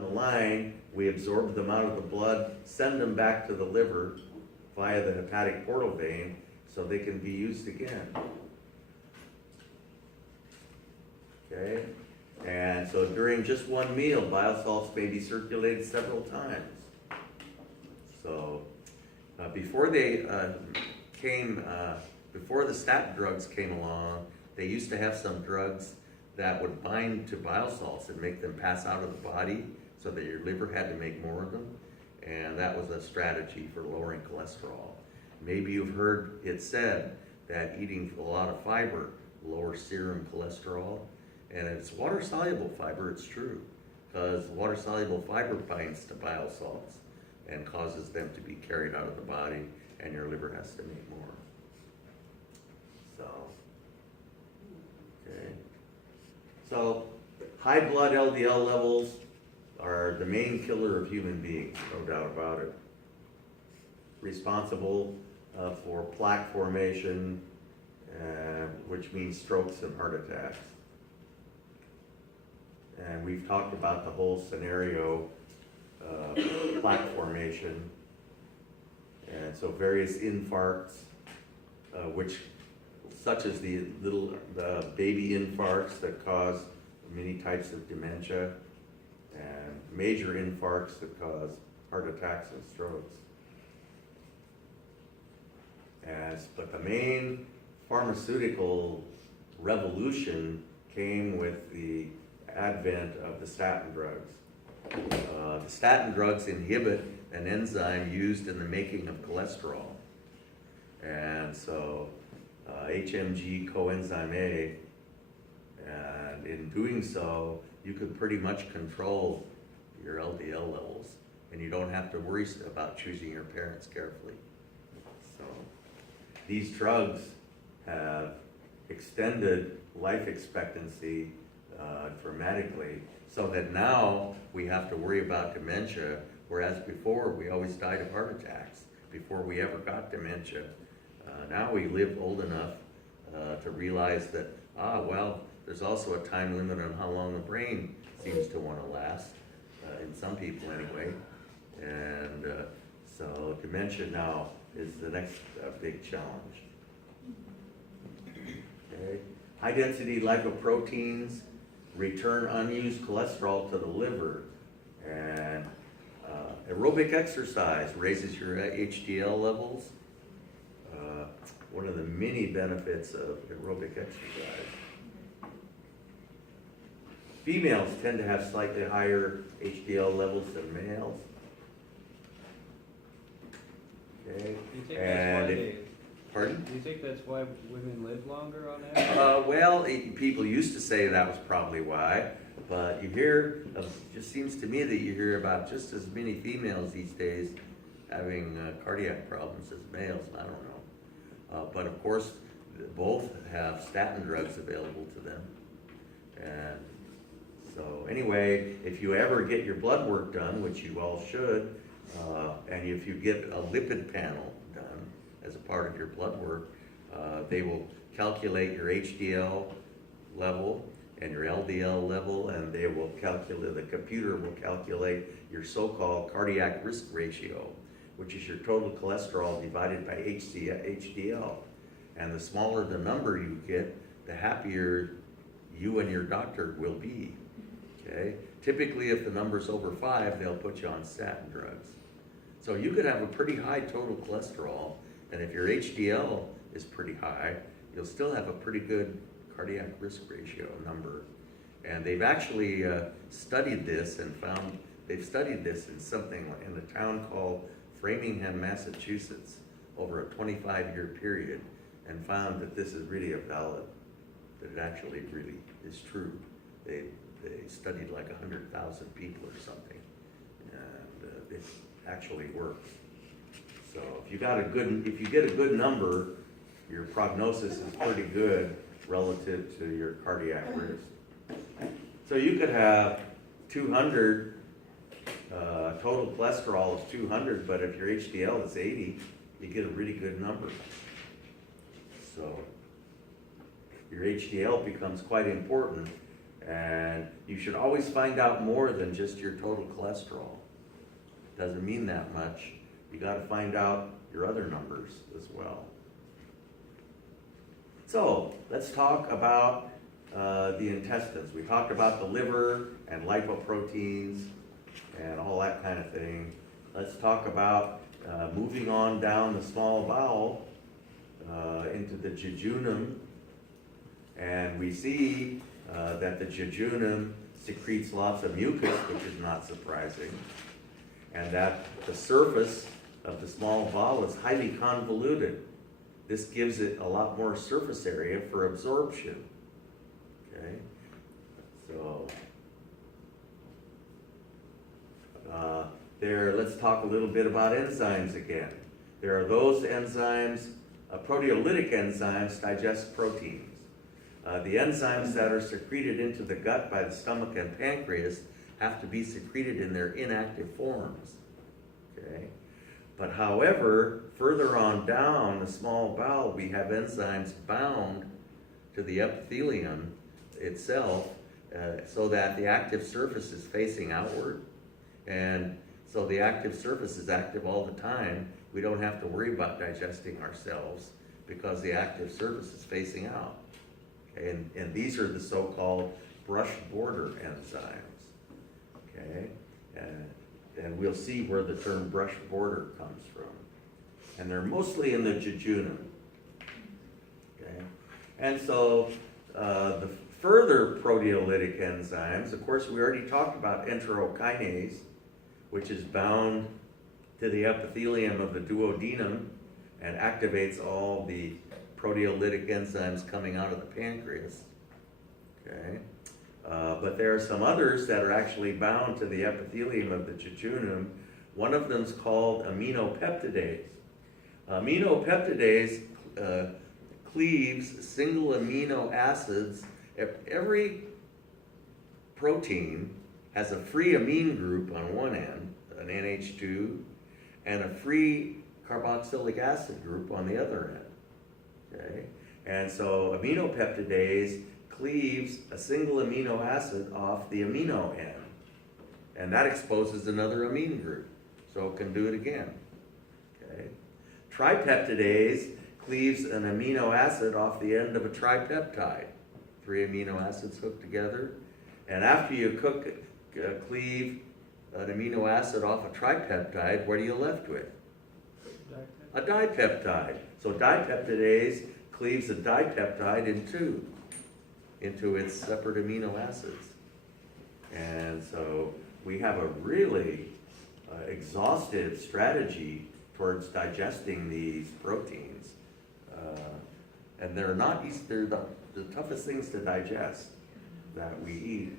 down the line, we absorb them out of the blood, send them back to the liver via the hepatic portal vein so they can be used again. Okay? And so during just one meal, bile salts may be circulated several times. So before the statin drugs came along, they used to have some drugs that would bind to bile salts and make them pass out of the body so that your liver had to make more of them. And that was a strategy for lowering cholesterol. Maybe you've heard it said that eating a lot of fiber lowers serum cholesterol. And if it's water-soluble fiber, it's true, because water-soluble fiber binds to bile salts and causes them to be carried out of the body, and your liver has to make more. So, okay. So, high blood LDL levels are the main killer of human beings, no doubt about it. Responsible for plaque formation, which means strokes and heart attacks. And we've talked about the whole scenario of plaque formation. And so various infarcts, such as the baby infarcts that cause many types of dementia, and major infarcts that cause heart attacks and strokes. But the main pharmaceutical revolution came with the advent of the statin drugs. The statin drugs inhibit an enzyme used in the making of cholesterol. And so HMG coenzyme A, and in doing so, you can pretty much control your LDL levels, and you don't have to worry about choosing your parents carefully. So these drugs have extended life expectancy dramatically, so that now we have to worry about dementia, whereas before we always died of heart attacks before we ever got dementia. Now we live old enough to realize that, there's also a time limit on how long the brain seems to want to last, in some people anyway. And so dementia now is the next big challenge. Okay. High density lipoproteins return unused cholesterol to the liver, and aerobic exercise raises your HDL levels. One of the many benefits of aerobic exercise. Females tend to have slightly higher HDL levels than males. Okay. Pardon? Do you think that's why women live longer on average? People used to say that was probably why, but you hear, it just seems to me that you hear about just as many females these days having cardiac problems as males. I don't know. But of course, both have statin drugs available to them. And so anyway, if you ever get your blood work done, which you all should, and if you get a lipid panel done as a part of your blood work, they will calculate your HDL level and your LDL level, and the computer will calculate your so-called cardiac risk ratio, which is your total cholesterol divided by HDL. And the smaller the number you get, the happier you and your doctor will be. Okay? Typically, if the number's over 5, they'll put you on statin drugs. So you could have a pretty high total cholesterol, and if your HDL is pretty high, you'll still have a pretty good cardiac risk ratio number. And they've actually studied this and found, they've studied this in a town called Framingham, Massachusetts, over a 25-year period, and found that this is really that it actually really is true. They studied like 100,000 people or something, and it actually works. So if you get a good number, your prognosis is pretty good relative to your cardiac risk. So you could have 200, total cholesterol is 200, but if your HDL is 80, you get a really good number. So your HDL becomes quite important, And you should always find out more than just your total cholesterol. Doesn't mean that much. You gotta find out your other numbers as well. So, let's talk about the intestines. We talked about the liver and lipoproteins and all that kind of thing. Let's talk about moving on down the small bowel into the jejunum. And we see that the jejunum secretes lots of mucus, which is not surprising, and that the surface of the small bowel is highly convoluted. This gives it a lot more surface area for absorption. Okay, so let's talk a little bit about enzymes again. There are those enzymes, proteolytic enzymes digest proteins. The enzymes that are secreted into the gut by the stomach and pancreas have to be secreted in their inactive forms. Okay? But however, further on down the small bowel, we have enzymes bound to the epithelium itself so that the active surface is facing outward. And so the active surface is active all the time. We don't have to worry about digesting ourselves because the active surface is facing out. Okay? And these are the so-called brush border enzymes. Okay? And we'll see where the term brush border comes from. And they're mostly in the jejunum. Okay? And so the further proteolytic enzymes, of course, we already talked about enterokinase, which is bound to the epithelium of the duodenum and activates all the proteolytic enzymes coming out of the pancreas. Okay? But there are some others that are actually bound to the epithelium of the jejunum. One of them is called aminopeptidase. Aminopeptidase cleaves single amino acids. Every protein has a free amine group on one end, an NH2, and a free carboxylic acid group on the other end. Okay? And so aminopeptidase cleaves a single amino acid off the amino end. And that exposes another amine group. So it can do it again. Okay? Tripeptidase cleaves an amino acid off the end of a tripeptide. 3 amino acids hooked together. And after you cleave an amino acid off a tripeptide, what are you left with? A dipeptide. So dipeptidase cleaves a dipeptide in two into its separate amino acids. And so we have a really exhaustive strategy towards digesting these proteins. And they're not easy, they're the toughest things to digest that we eat.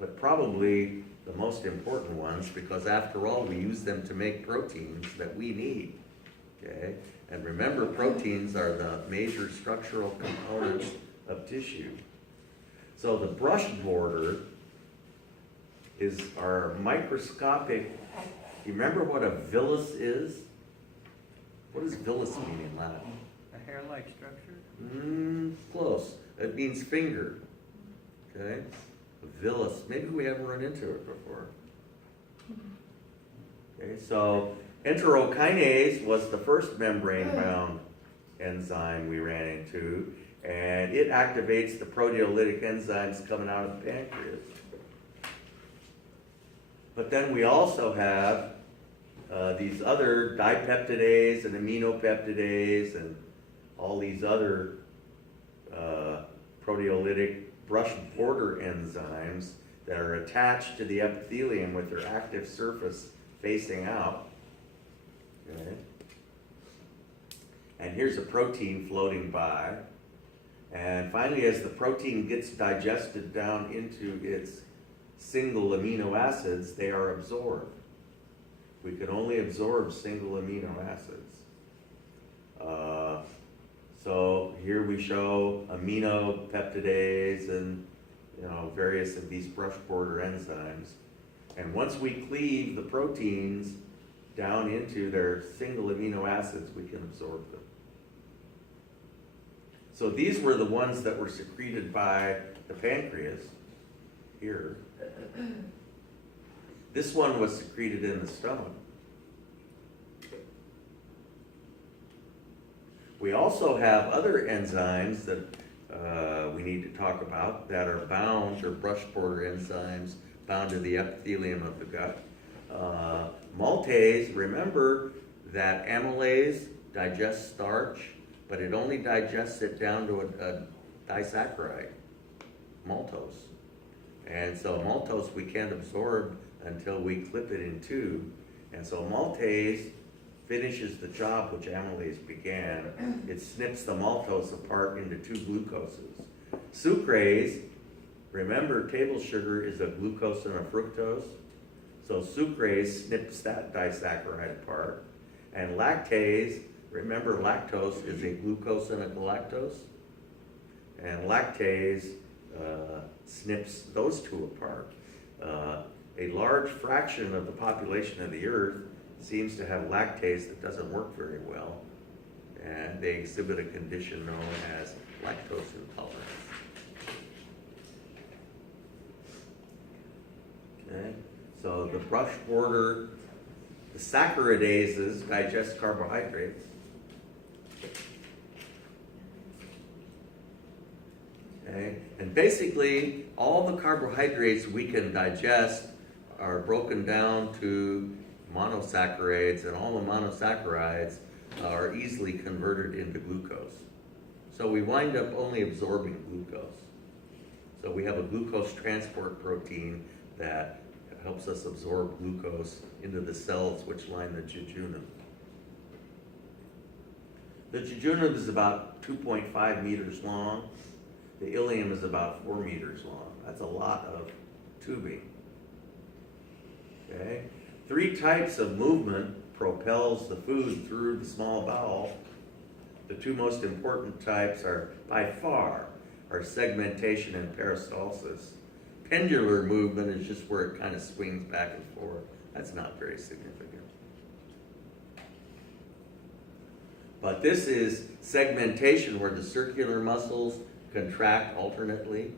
But probably the most important ones, because after all, we use them to make proteins that we need. Okay? And remember, proteins are the major structural components of tissue. So the brush border is our microscopic. Do you remember what a villus is? What does villus mean in Latin? A hair-like structure? Close. It means finger. Okay? A villus. Maybe we haven't run into it before. Okay, so enterokinase was the first membrane-bound enzyme we ran into, and it activates the proteolytic enzymes coming out of the pancreas. But then we also have these other dipeptidase and aminopeptidase and all these other proteolytic brush border enzymes that are attached to the epithelium with their active surface facing out. Okay. And here's a protein floating by. And finally, as the protein gets digested down into its single amino acids, they are absorbed. We can only absorb single amino acids. So here we show aminopeptidase and various of these brush border enzymes. And once we cleave the proteins down into their single amino acids, we can absorb them. So these were the ones that were secreted by the pancreas. here. This one was secreted in the stomach. We also have other enzymes that we need to talk about that are bound, or brush border enzymes, bound to the epithelium of the gut. Maltase, remember that amylase digests starch, but it only digests it down to a disaccharide, maltose. And so maltose we can't absorb until we clip it in two. And so maltase finishes the job which amylase began. It snips the maltose apart into two glucoses. Sucrase, remember table sugar is a glucose and a fructose. So sucrase snips that disaccharide apart. And lactase, remember lactose is a glucose and a galactose. And lactase snips those two apart. A large fraction of the population of the earth seems to have lactase that doesn't work very well, and they exhibit a condition known as lactose intolerance. Okay, so the brush border, the saccharidases digest carbohydrates. Okay, and basically all the carbohydrates we can digest are broken down to monosaccharides, and all the monosaccharides are easily converted into glucose. So we wind up only absorbing glucose. So we have a glucose transport protein that helps us absorb glucose into the cells which line the jejunum. The jejunum is about 2.5 meters long. The ileum is about 4 meters long. That's a lot of tubing. Okay? 3 types of movement propels the food through the small bowel. The 2 most important types are, by far, are segmentation and peristalsis. Pendular movement is just where it kind of swings back and forth. That's not very significant. But this is segmentation, where the circular muscles contract alternately.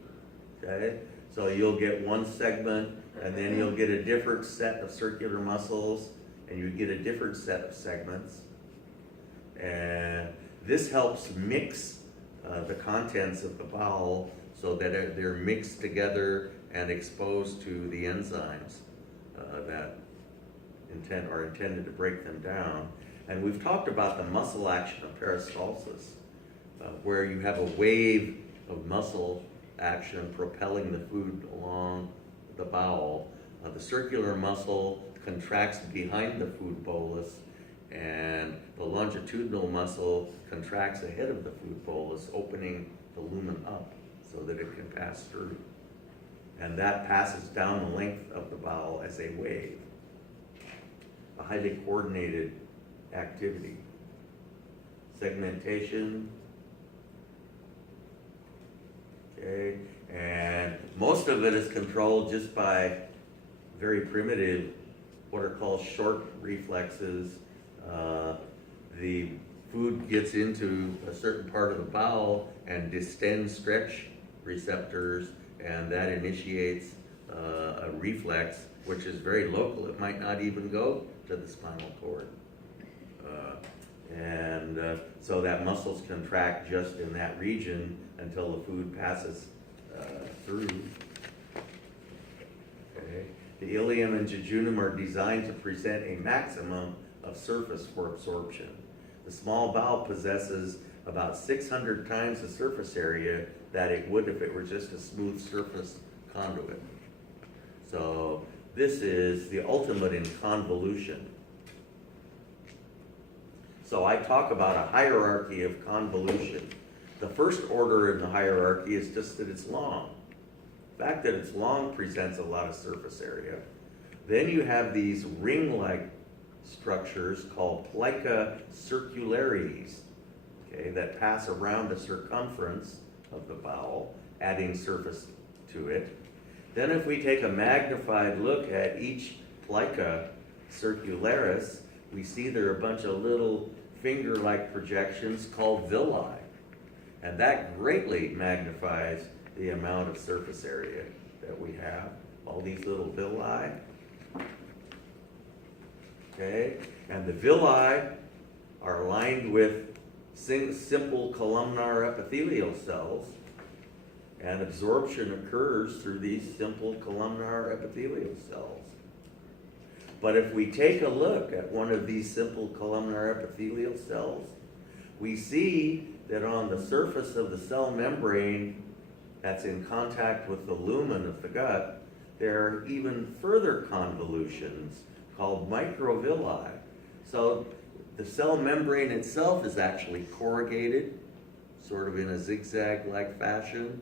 Okay? So you'll get one segment, and then you'll get a different set of circular muscles, and you get a different set of segments. And this helps mix the contents of the bowel so that they're mixed together and exposed to the enzymes that are intended to break them down. And we've talked about the muscle action of peristalsis, where you have a wave of muscle action propelling the food along the bowel. The circular muscle contracts behind the food bolus, and the longitudinal muscle contracts ahead of the food bolus, opening the lumen up so that it can pass through. And that passes down the length of the bowel as a wave. A highly coordinated activity. Segmentation. Okay, and most of it is controlled just by very primitive, what are called short reflexes. The food gets into a certain part of the bowel and distends stretch receptors, and that initiates a reflex, which is very local. It might not even go to the spinal cord. So that muscles contract just in that region until the food passes through. Okay. The ileum and jejunum are designed to present a maximum of surface for absorption. The small bowel possesses about 600 times the surface area that it would if it were just a smooth surface conduit. So this is the ultimate in convolution. So I talk about a hierarchy of convolution. The first order in the hierarchy is just that it's long. The fact that it's long presents a lot of surface area. Then you have these ring-like structures called plica circularis, okay, that pass around the circumference of the bowel, adding surface to it. Then if we take a magnified look at each plica circularis, we see there are a bunch of little finger-like projections called villi. And that greatly magnifies the amount of surface area that we have, all these little villi. Okay, and the villi are lined with simple columnar epithelial cells, and absorption occurs through these simple columnar epithelial cells. But if we take a look at one of these simple columnar epithelial cells, we see that on the surface of the cell membrane that's in contact with the lumen of the gut, there are even further convolutions called microvilli. So the cell membrane itself is actually corrugated, sort of in a zigzag-like fashion,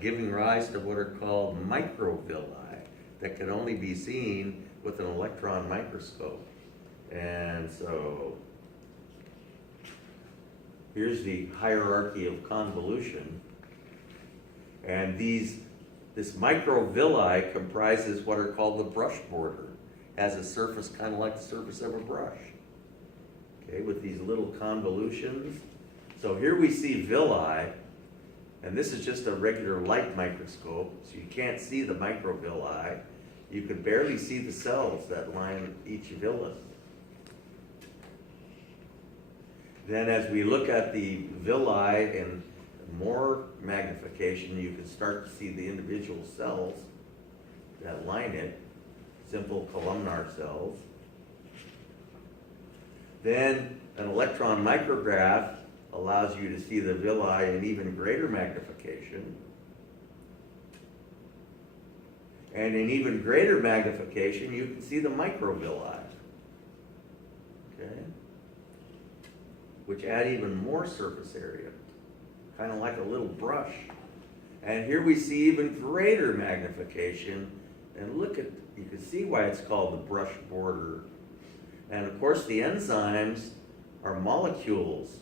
giving rise to what are called microvilli that can only be seen with an electron microscope. And so here's the hierarchy of convolution. And this microvilli comprises what are called the brush border. Has a surface kind of like the surface of a brush. Okay, with these little convolutions. So here we see villi, and this is just a regular light microscope, so you can't see the microvilli. You can barely see the cells that line each villus. Then as we look at the villi in more magnification, you can start to see the individual cells that line it, simple columnar cells. Then an electron micrograph allows you to see the villi in even greater magnification. And in even greater magnification, you can see the microvilli, okay? Which add even more surface area, kind of like a little brush. And here we see even greater magnification. And look at, you can see why it's called the brush border. And of course the enzymes are molecules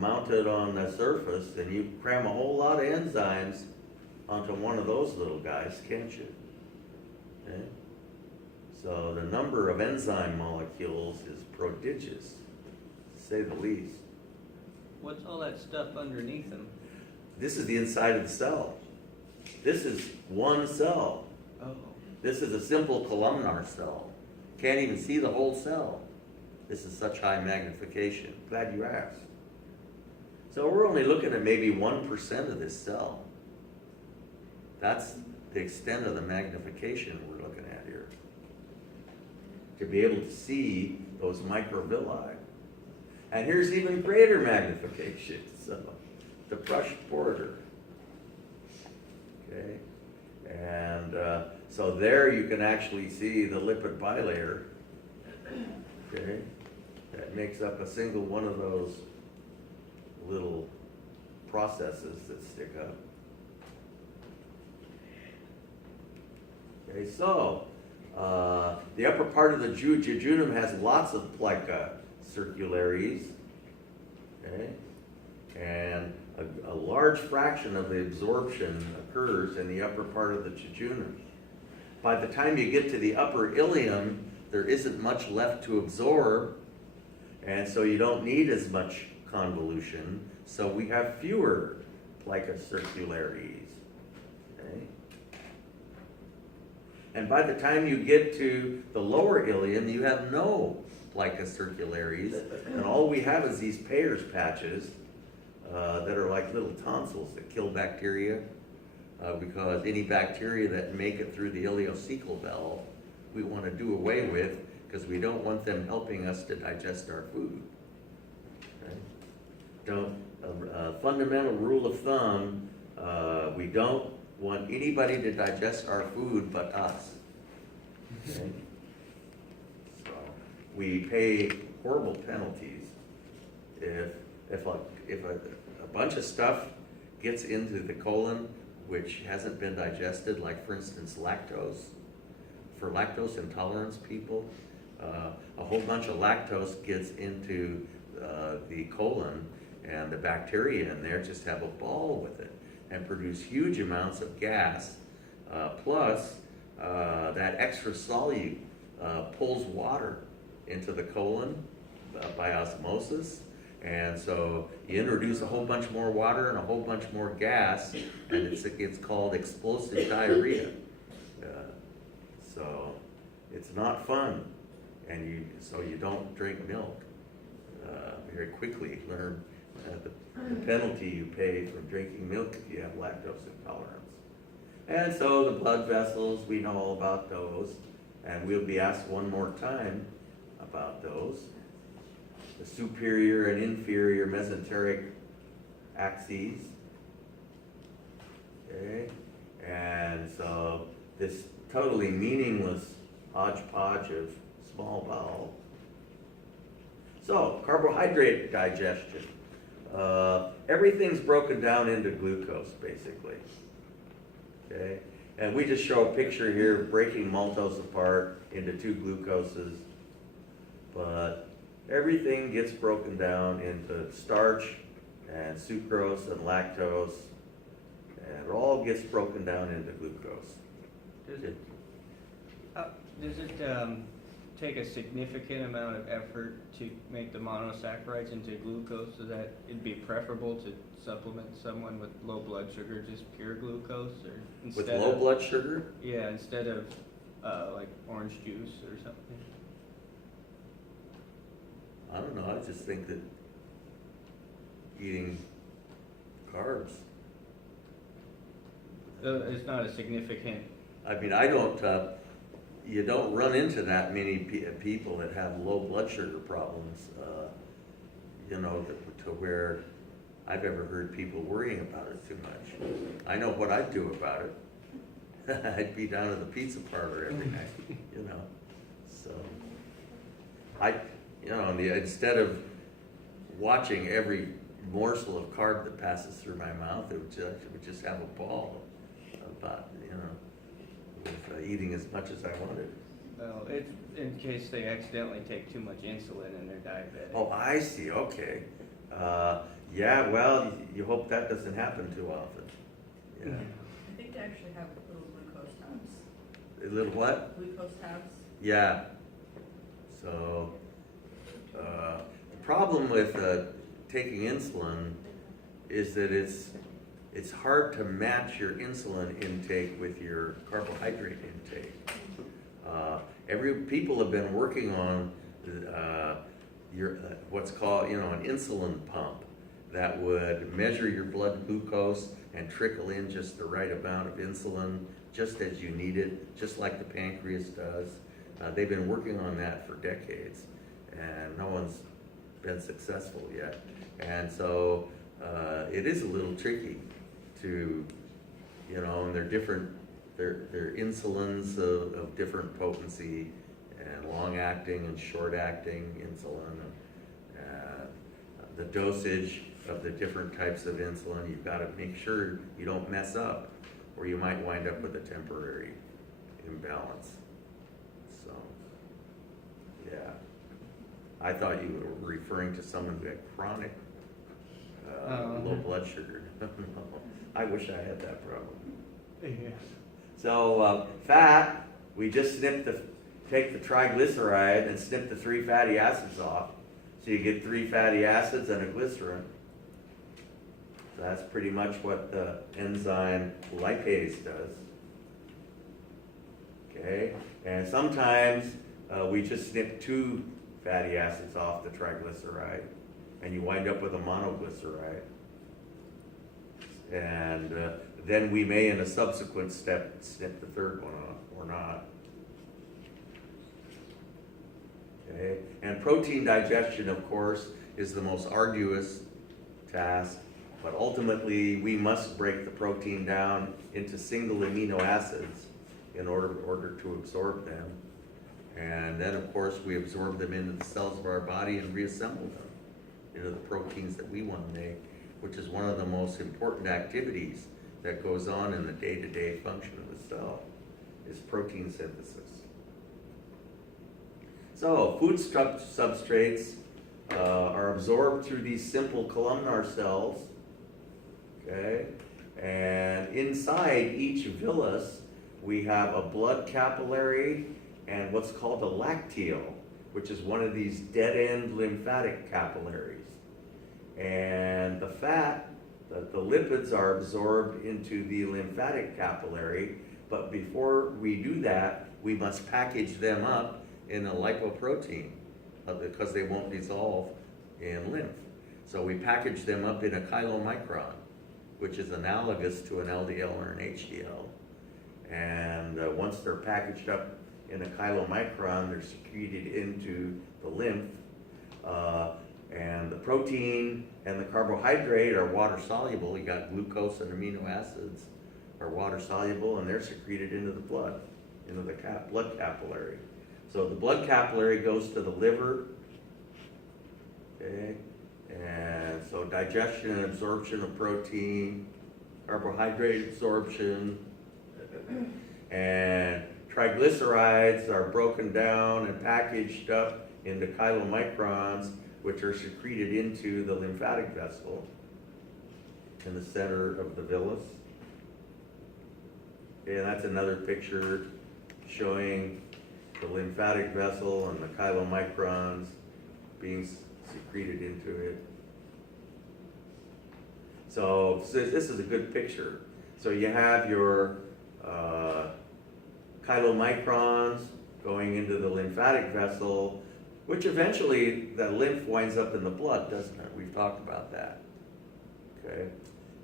mounted on the surface, and you cram a whole lot of enzymes onto one of those little guys, can't you? Okay? So the number of enzyme molecules is prodigious, to say the least. What's all that stuff underneath them? This is the inside of the cell. This is one cell. Oh. This is a simple columnar cell. Can't even see the whole cell. This is such high magnification. Glad you asked. So we're only looking at maybe 1% of this cell. That's the extent of the magnification we're looking at here. To be able to see those microvilli. And here's even greater magnification. So the brush border. Okay. And so there you can actually see the lipid bilayer. Okay. That makes up a single one of those little processes that stick up. Okay, so the upper part of the jejunum has lots of plica circulares, okay, and a large fraction of the absorption occurs in the upper part of the jejunum. By the time you get to the upper ileum, there isn't much left to absorb, and so you don't need as much convolution, so we have fewer plica circulares. Okay? And by the time you get to the lower ileum, you have no plica circulares, and all we have is these Peyer's patches that are like little tonsils that kill bacteria, because any bacteria that make it through the ileocecal valve, we want to do away with, because we don't want them helping us to digest our food. Okay? Fundamental rule of thumb, we don't want anybody to digest our food but us. Okay? So we pay horrible penalties if a bunch of stuff gets into the colon which hasn't been digested, like for instance lactose. For lactose intolerance people, a whole bunch of lactose gets into the colon, and the bacteria in there just have a ball with it and produce huge amounts of gas. Plus, that extra solute pulls water into the colon by osmosis, And so you introduce a whole bunch more water and a whole bunch more gas, and it's called explosive diarrhea. So it's not fun, and so you don't drink milk. Very quickly learn the penalty you pay for drinking milk if you have lactose intolerance. And so the blood vessels, we know all about those, and we'll be asked one more time about those. The superior and inferior mesenteric axes. Okay, and so this totally meaningless hodgepodge of small bowel. So, carbohydrate digestion. Everything's broken down into glucose, basically. Okay, and we just show a picture here of breaking maltose apart into 2 glucoses, but everything gets broken down into starch and sucrose and lactose, and it all gets broken down into glucose. Does it take a significant amount of effort to make the monosaccharides into glucose, so that it'd be preferable to supplement someone with low blood sugar, just pure glucose, or With low blood sugar? Yeah, instead of like orange juice or something? I don't know, I just think that eating carbs. It's not a significant. I mean, you don't run into that many people that have low blood sugar problems, to where I've ever heard people worrying about it too much. I know what I'd do about it. I'd be down at the pizza parlor every night, so. Instead of watching every morsel of carb that passes through my mouth, it would just have a ball about, with eating as much as I wanted. Well, it's in case they accidentally take too much insulin and they're diabetic. Oh, I see, okay. Yeah, well, you hope that doesn't happen too often. Yeah. I think they actually have little glucose tabs. A little what? Glucose tabs. Yeah. So, the problem with taking insulin is that it's hard to match your insulin intake with your carbohydrate intake. People have been working on your what's called an insulin pump that would measure your blood glucose and trickle in just the right amount of insulin just as you need it, just like the pancreas does. They've been working on that for decades, and no one's been successful yet. And so it is a little tricky to, and they're different. They're insulins of different potency, and long-acting and short-acting insulin. The dosage of the different types of insulin, you've got to make sure you don't mess up, or you might wind up with a temporary imbalance. So, yeah. I thought you were referring to someone who had chronic low blood sugar. I wish I had that problem. Yeah. So fat, we just take the triglyceride and snip the 3 fatty acids off. So you get 3 fatty acids and a glycerin. So that's pretty much what the enzyme lipase does. Okay, and sometimes we just snip 2 fatty acids off the triglyceride, and you wind up with a monoglyceride. And then we may, in a subsequent step, snip the 3rd one off, or not. Okay, and protein digestion, of course, is the most arduous task, but ultimately we must break the protein down into single amino acids in order to absorb them. And then, of course, we absorb them into the cells of our body and reassemble them into the proteins that we want to make, which is one of the most important activities that goes on in the day-to-day function of the cell, is protein synthesis. So, food substrates are absorbed through these simple columnar cells, okay? And inside each villus, we have a blood capillary and what's called a lacteal, which is one of these dead-end lymphatic capillaries. And the fat, the lipids are absorbed into the lymphatic capillary, but before we do that, we must package them up in a lipoprotein because they won't dissolve in lymph. So we package them up in a chylomicron, which is analogous to an LDL or an HDL. And once they're packaged up in a chylomicron, they're secreted into the lymph. And the protein and the carbohydrate are water soluble. You got glucose and amino acids are water soluble, and they're secreted into the blood, into the blood capillary. So the blood capillary goes to the liver, okay? And so digestion and absorption of protein, carbohydrate absorption, and triglycerides are broken down and packaged up into chylomicrons, which are secreted into the lymphatic vessel in the center of the villus. And that's another picture showing the lymphatic vessel and the chylomicrons being secreted into it. So this is a good picture. So you have your chylomicrons going into the lymphatic vessel, which eventually the lymph winds up in the blood, doesn't it? We've talked about that. Okay?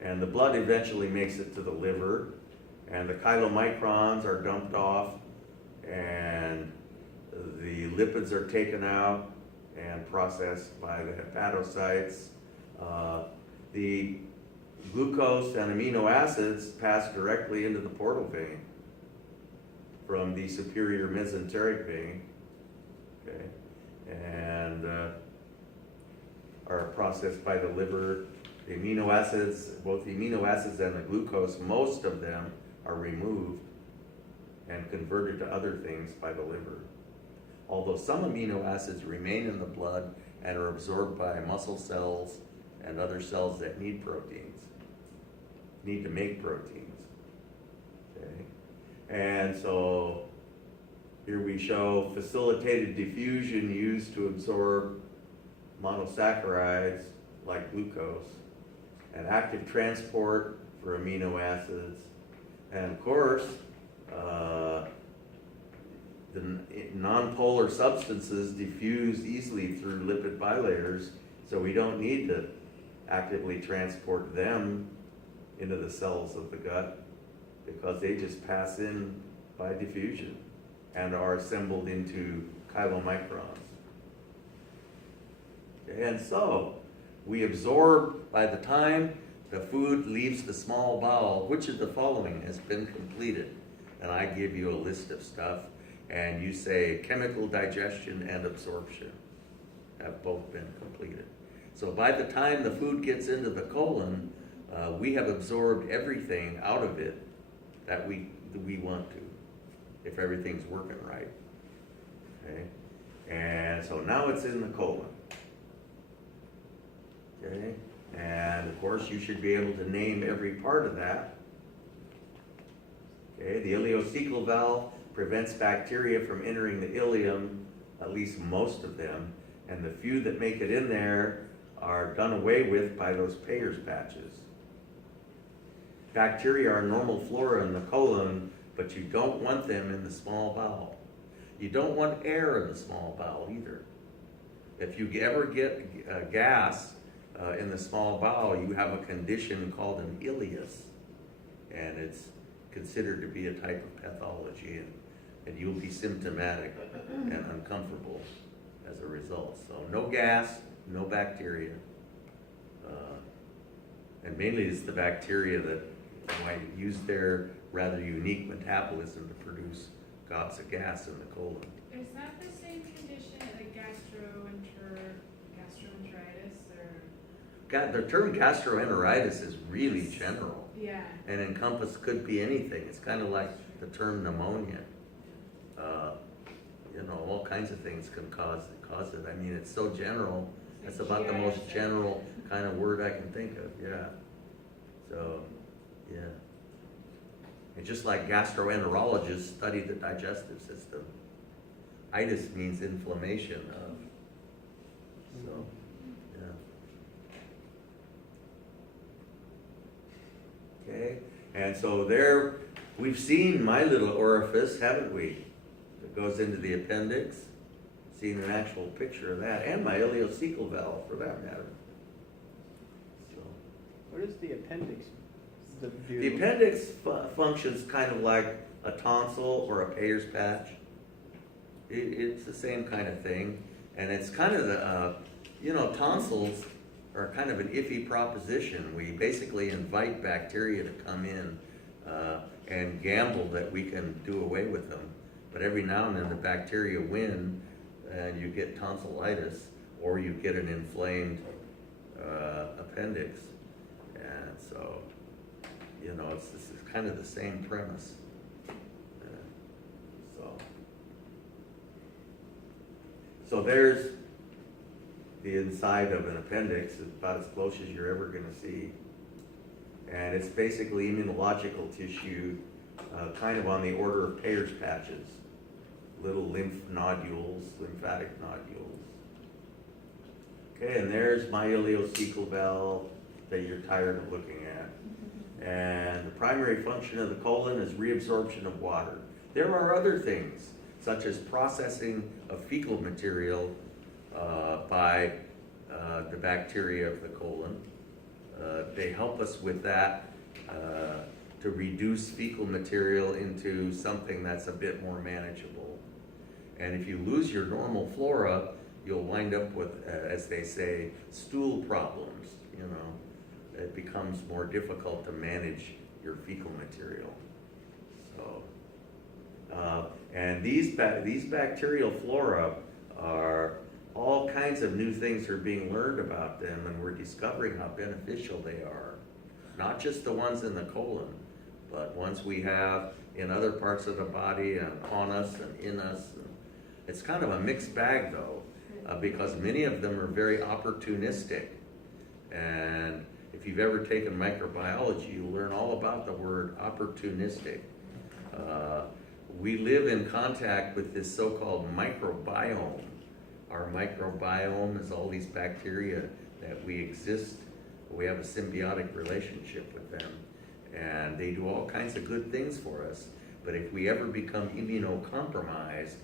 And the blood eventually makes it to the liver, and the chylomicrons are dumped off, and the lipids are taken out and processed by the hepatocytes. The glucose and amino acids pass directly into the portal vein from the superior mesenteric vein, okay, and are processed by the liver. The amino acids, both the amino acids and the glucose, most of them are removed and converted to other things by the liver. Although some amino acids remain in the blood and are absorbed by muscle cells and other cells that need proteins, need to make proteins. Okay? And so here we show facilitated diffusion used to absorb monosaccharides like glucose, and active transport for amino acids. And of course, the nonpolar substances diffuse easily through lipid bilayers, so we don't need to actively transport them into the cells of the gut because they just pass in by diffusion and are assembled into chylomicrons. And so we absorb, by the time the food leaves the small bowel, which of the following has been completed? And I give you a list of stuff, and you say chemical digestion and absorption have both been completed. So by the time the food gets into the colon, we have absorbed everything out of it that we want to, if everything's working right. Okay? And so now it's in the colon. Okay? And of course you should be able to name every part of that. Okay? The ileocecal valve prevents bacteria from entering the ileum, at least most of them, and the few that make it in there are done away with by those Payer's patches. Bacteria are normal flora in the colon, but you don't want them in the small bowel. You don't want air in the small bowel either. If you ever get gas in the small bowel, you have a condition called an ileus, and it's considered to be a type of pathology, and you'll be symptomatic and uncomfortable as a result. So no gas, no bacteria, and mainly it's the bacteria that might use their rather unique metabolism to produce gobs of gas in the colon. Is that the same condition like gastroenteritis or? The term gastroenteritis is really general Yeah. and could be anything. It's kind of like the term pneumonia. All kinds of things can cause it. I mean, it's so general. That's about the most general kind of word I can think of. Yeah. So, yeah. And just like gastroenterologists study the digestive system, itis means inflammation of. So, yeah. Okay, and so there, we've seen my little orifice, haven't we? That goes into the appendix. Seen an actual picture of that, and my ileocecal valve for that matter. So, What is the appendix? the appendix functions kind of like a tonsil or a Payer's patch. It's the same kind of thing, and it's kind of the, tonsils are kind of an iffy proposition. We basically invite bacteria to come in and gamble that we can do away with them. But every now and then the bacteria win, and you get tonsillitis, or you get an inflamed appendix. And so, this is kind of the same premise. So there's the inside of an appendix. It's about as close as you're ever going to see. And it's basically immunological tissue, kind of on the order of Payer's patches. Little lymphatic nodules. Okay, and there's my ileocecal valve that you're tired of looking at. And the primary function of the colon is reabsorption of water. There are other things, such as processing of fecal material by the bacteria of the colon. They help us with that to reduce fecal material into something that's a bit more manageable. And if you lose your normal flora, you'll wind up with, as they say, stool problems. It becomes more difficult to manage your fecal material. So, and these bacterial flora are all kinds of new things are being learned about them, and we're discovering how beneficial they are. Not just the ones in the colon, but ones we have in other parts of the body and on us and in us. It's kind of a mixed bag though, because many of them are very opportunistic. And if you've ever taken microbiology, you'll learn all about the word opportunistic. We live in contact with this so-called microbiome. Our microbiome is all these bacteria that we have a symbiotic relationship with them. And they do all kinds of good things for us. But if we ever become immunocompromised,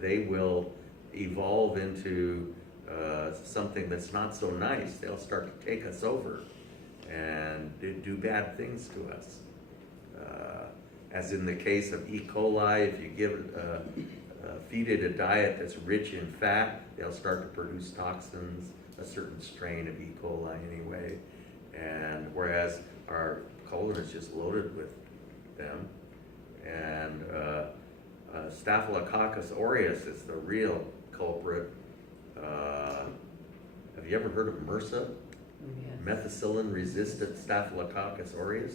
they will evolve into something that's not so nice. They'll start to take us over and do bad things to us. As in the case of E. coli, if you feed it a diet that's rich in fat, they'll start to produce toxins, a certain strain of E. coli anyway. And whereas our colon is just loaded with them. And Staphylococcus aureus is the real culprit. Have you ever heard of MRSA? Yes. Methicillin-resistant Staphylococcus aureus.